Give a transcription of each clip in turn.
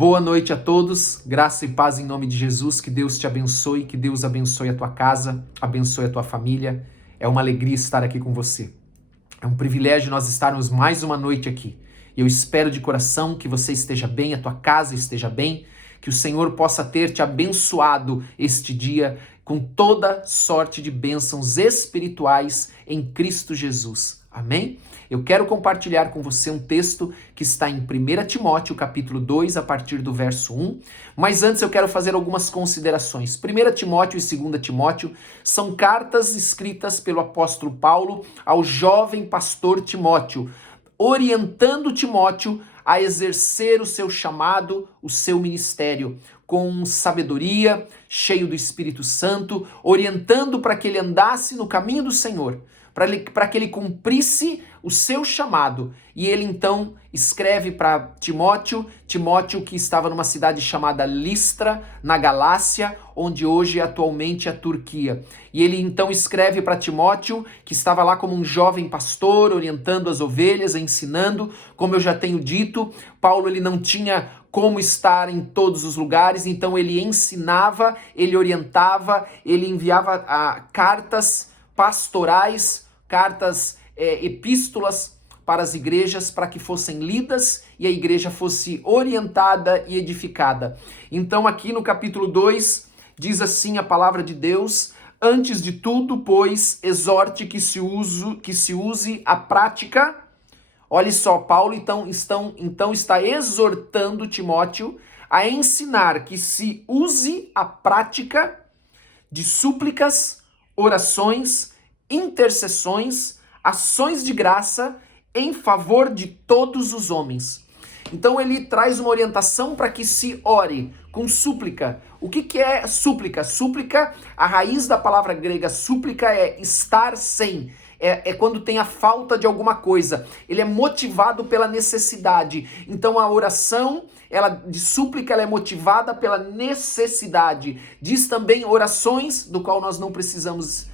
Boa noite a todos, graça e paz em nome de Jesus, que Deus te abençoe, que Deus abençoe a tua casa, abençoe a tua família. É uma alegria estar aqui com você. É um privilégio nós estarmos mais uma noite aqui. E eu espero de coração que você esteja bem, a tua casa esteja bem, que o Senhor possa ter te abençoado este dia com toda sorte de bênçãos espirituais em Cristo Jesus. Amém? Eu quero compartilhar com você um texto que está em 1 Timóteo, capítulo 2, a partir do verso 1. Mas antes eu quero fazer algumas considerações. 1 Timóteo e 2 Timóteo são cartas escritas pelo apóstolo Paulo ao jovem pastor Timóteo, orientando Timóteo a exercer o seu chamado, o seu ministério, com sabedoria, cheio do Espírito Santo, orientando para que ele andasse no caminho do Senhor, para que ele cumprisse o seu chamado. E ele então escreve para Timóteo que estava numa cidade chamada Listra, na Galácia, onde hoje atualmente é a Turquia. E ele então escreve para Timóteo, que estava lá como um jovem pastor, orientando as ovelhas, ensinando. Como eu já tenho dito, Paulo ele não tinha como estar em todos os lugares, então ele ensinava, ele orientava, ele enviava cartas pastorais, cartas, epístolas para as igrejas, para que fossem lidas e a igreja fosse orientada e edificada. Então aqui no capítulo 2, diz assim a palavra de Deus: antes de tudo, pois, exorte que se use a prática. Olha só, Paulo então está exortando Timóteo a ensinar que se use a prática de súplicas, orações, intercessões, ações de graça em favor de todos os homens. Então ele traz uma orientação para que se ore com súplica. O que é súplica? Súplica, a raiz da palavra grega súplica é estar sem. É quando tem a falta de alguma coisa. Ele é motivado pela necessidade. Então a oração de súplica ela é motivada pela necessidade. Diz também orações, do qual nós não precisamos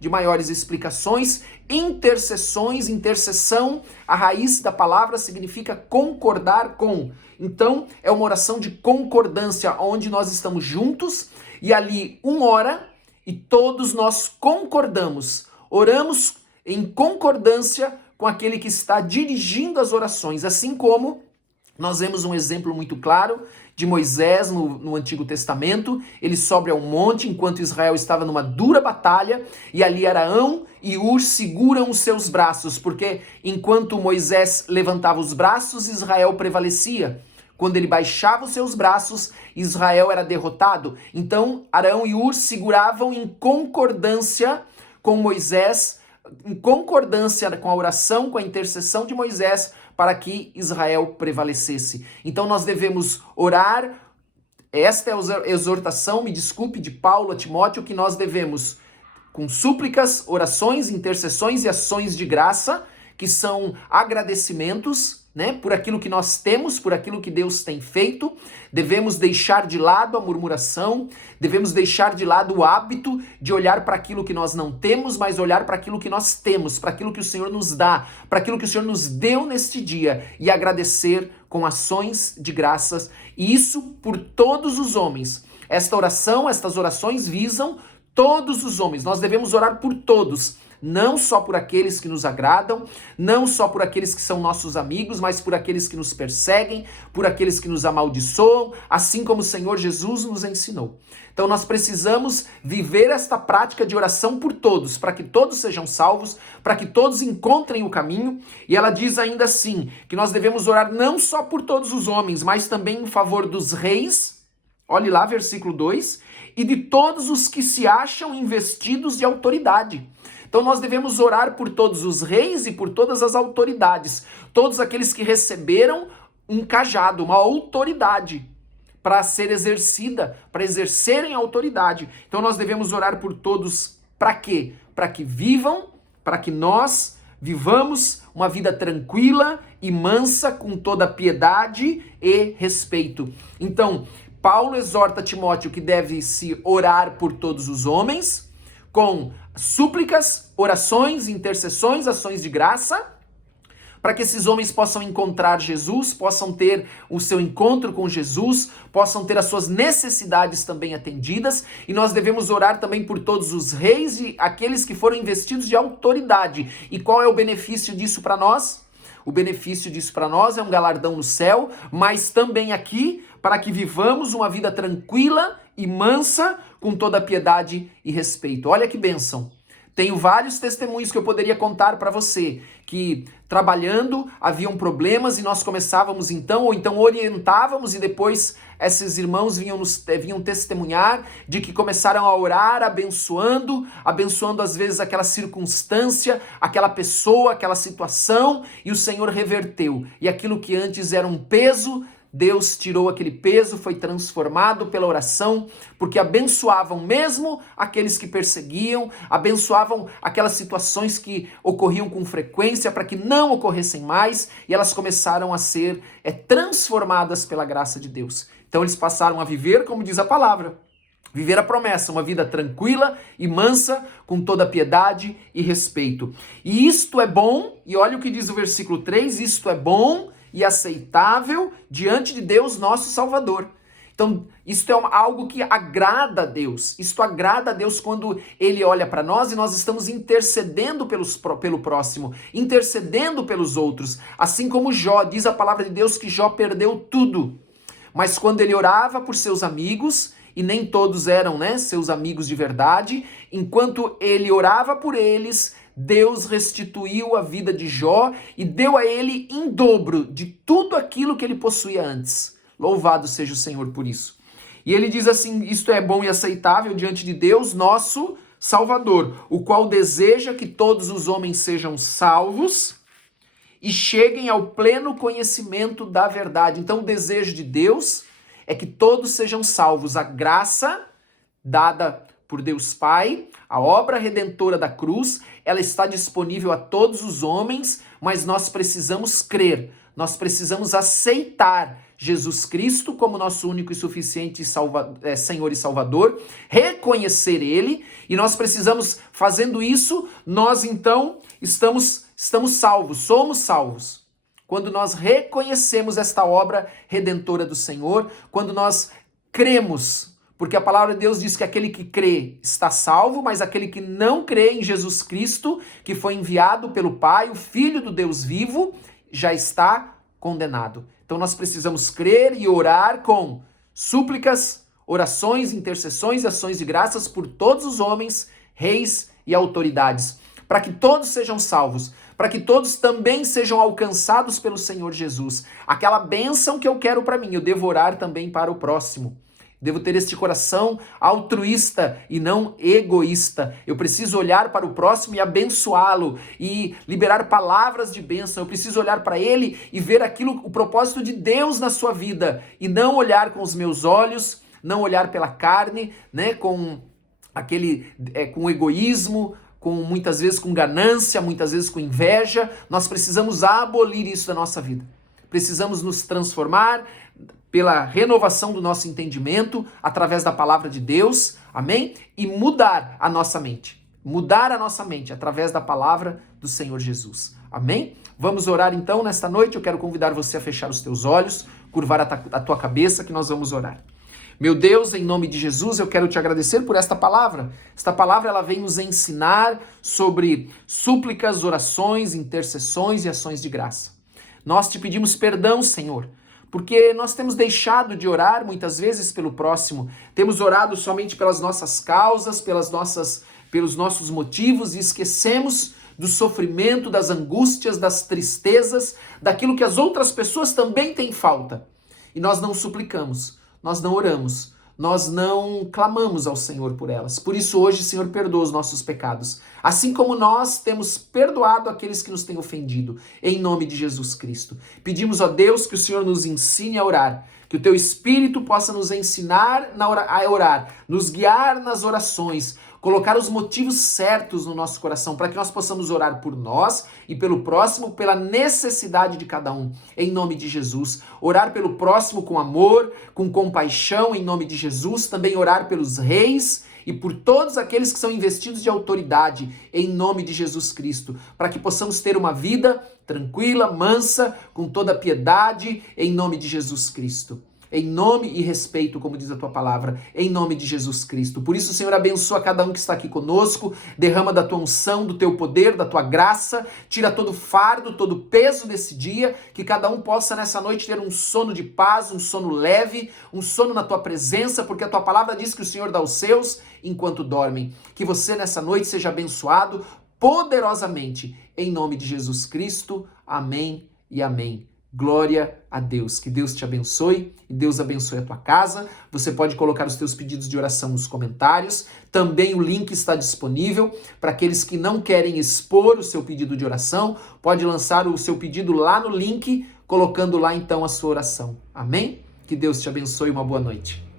de maiores explicações. Intercessões, intercessão, a raiz da palavra significa concordar com. Então é uma oração de concordância, onde nós estamos juntos e ali um ora e todos nós concordamos. Oramos em concordância com aquele que está dirigindo as orações, assim como nós vemos um exemplo muito claro de Moisés no Antigo Testamento. Ele sobe ao monte enquanto Israel estava numa dura batalha e ali Arão e Ur seguram os seus braços, porque enquanto Moisés levantava os braços, Israel prevalecia. Quando ele baixava os seus braços, Israel era derrotado. Então Arão e Ur seguravam em concordância com Moisés, em concordância com a oração, com a intercessão de Moisés, para que Israel prevalecesse. Então nós devemos orar. Esta é a exortação, me desculpe, de Paulo a Timóteo, que nós devemos, com súplicas, orações, intercessões e ações de graça, que são agradecimentos, por aquilo que nós temos, por aquilo que Deus tem feito. Devemos deixar de lado a murmuração, devemos deixar de lado o hábito de olhar para aquilo que nós não temos, mas olhar para aquilo que nós temos, para aquilo que o Senhor nos dá, para aquilo que o Senhor nos deu neste dia e agradecer com ações de graças, e isso por todos os homens. Estas orações visam todos os homens. Nós devemos orar por todos. Não só por aqueles que nos agradam, não só por aqueles que são nossos amigos, mas por aqueles que nos perseguem, por aqueles que nos amaldiçoam, assim como o Senhor Jesus nos ensinou. Então nós precisamos viver esta prática de oração por todos, para que todos sejam salvos, para que todos encontrem o caminho. E ela diz ainda assim, que nós devemos orar não só por todos os homens, mas também em favor dos reis. Olhe lá, versículo 2, e de todos os que se acham investidos de autoridade. Então nós devemos orar por todos os reis e por todas as autoridades, todos aqueles que receberam um cajado, uma autoridade para ser exercida, para exercerem a autoridade. Então nós devemos orar por todos, para quê? Para que vivam, para que nós vivamos uma vida tranquila e mansa, com toda piedade e respeito. Então, Paulo exorta Timóteo que deve-se orar por todos os homens, com súplicas, orações, intercessões, ações de graça, para que esses homens possam encontrar Jesus, possam ter o seu encontro com Jesus, possam ter as suas necessidades também atendidas, e nós devemos orar também por todos os reis e aqueles que foram investidos de autoridade. E qual é o benefício disso para nós? O benefício disso para nós é um galardão no céu, mas também aqui, para que vivamos uma vida tranquila e mansa, com toda piedade e respeito. Olha que bênção! Tenho vários testemunhos que eu poderia contar para você, que trabalhando haviam problemas e nós começávamos então, ou então orientávamos, e depois esses irmãos vinham testemunhar de que começaram a orar, abençoando às vezes aquela circunstância, aquela pessoa, aquela situação, e o Senhor reverteu. E aquilo que antes era um peso, Deus tirou aquele peso, foi transformado pela oração, porque abençoavam mesmo aqueles que perseguiam, abençoavam aquelas situações que ocorriam com frequência para que não ocorressem mais, e elas começaram a ser transformadas pela graça de Deus. Então eles passaram a viver, como diz a palavra, viver a promessa, uma vida tranquila e mansa, com toda piedade e respeito. E isto é bom, e olha o que diz o versículo 3, isto é bom e aceitável diante de Deus, nosso Salvador. Então, isto é algo que agrada a Deus. Isto agrada a Deus quando Ele olha para nós e nós estamos intercedendo pelo próximo, intercedendo pelos outros. Assim como Jó, diz a palavra de Deus que Jó perdeu tudo. Mas quando ele orava por seus amigos, e nem todos eram, seus amigos de verdade, enquanto ele orava por eles, Deus restituiu a vida de Jó e deu a ele em dobro de tudo aquilo que ele possuía antes. Louvado seja o Senhor por isso. E ele diz assim, isto é bom e aceitável diante de Deus, nosso Salvador, o qual deseja que todos os homens sejam salvos e cheguem ao pleno conhecimento da verdade. Então o desejo de Deus é que todos sejam salvos. A graça dada por Deus Pai, a obra redentora da cruz, ela está disponível a todos os homens, mas nós precisamos crer, nós precisamos aceitar Jesus Cristo como nosso único e suficiente Senhor e Salvador, reconhecer Ele, e nós precisamos, fazendo isso, nós então estamos salvos, somos salvos. Quando nós reconhecemos esta obra redentora do Senhor, quando nós cremos, porque a palavra de Deus diz que aquele que crê está salvo, mas aquele que não crê em Jesus Cristo, que foi enviado pelo Pai, o Filho do Deus vivo, já está condenado. Então nós precisamos crer e orar com súplicas, orações, intercessões e ações de graças por todos os homens, reis e autoridades, para que todos sejam salvos, para que todos também sejam alcançados pelo Senhor Jesus. Aquela bênção que eu quero para mim, eu devo orar também para o próximo. Devo ter este coração altruísta e não egoísta. Eu preciso olhar para o próximo e abençoá-lo e liberar palavras de bênção. Eu preciso olhar para ele e ver o propósito de Deus na sua vida e não olhar com os meus olhos, não olhar pela carne, com egoísmo, muitas vezes com ganância, muitas vezes com inveja. Nós precisamos abolir isso da nossa vida. Precisamos nos transformar pela renovação do nosso entendimento, através da palavra de Deus, amém? E mudar a nossa mente através da palavra do Senhor Jesus, amém? Vamos orar então nesta noite. Eu quero convidar você a fechar os teus olhos, curvar a tua cabeça, que nós vamos orar. Meu Deus, em nome de Jesus, eu quero te agradecer por esta palavra. Esta palavra, ela vem nos ensinar sobre súplicas, orações, intercessões e ações de graça. Nós te pedimos perdão, Senhor, porque nós temos deixado de orar muitas vezes pelo próximo, temos orado somente pelas nossas causas, pelos nossos motivos, e esquecemos do sofrimento, das angústias, das tristezas, daquilo que as outras pessoas também têm falta. E nós não suplicamos, nós não oramos, nós não clamamos ao Senhor por elas. Por isso hoje, Senhor, perdoa os nossos pecados, assim como nós temos perdoado aqueles que nos têm ofendido, em nome de Jesus Cristo. Pedimos, ó Deus, que o Senhor nos ensine a orar, que o Teu Espírito possa nos ensinar a orar, nos guiar nas orações, colocar os motivos certos no nosso coração para que nós possamos orar por nós e pelo próximo, pela necessidade de cada um, em nome de Jesus. Orar pelo próximo com amor, com compaixão, em nome de Jesus. Também orar pelos reis e por todos aqueles que são investidos de autoridade, em nome de Jesus Cristo, para que possamos ter uma vida tranquila, mansa, com toda piedade, em nome de Jesus Cristo. Em nome e respeito, como diz a tua palavra, em nome de Jesus Cristo. Por isso, Senhor, abençoa cada um que está aqui conosco, derrama da tua unção, do teu poder, da tua graça, tira todo o fardo, todo o peso desse dia, que cada um possa nessa noite ter um sono de paz, um sono leve, um sono na tua presença, porque a tua palavra diz que o Senhor dá aos seus enquanto dormem. Que você nessa noite seja abençoado poderosamente, em nome de Jesus Cristo. Amém e amém. Glória a Deus. Que Deus te abençoe e Deus abençoe a tua casa. Você pode colocar os teus pedidos de oração nos comentários. Também o link está disponível para aqueles que não querem expor o seu pedido de oração. Pode lançar o seu pedido lá no link, colocando lá então a sua oração. Amém? Que Deus te abençoe e uma boa noite.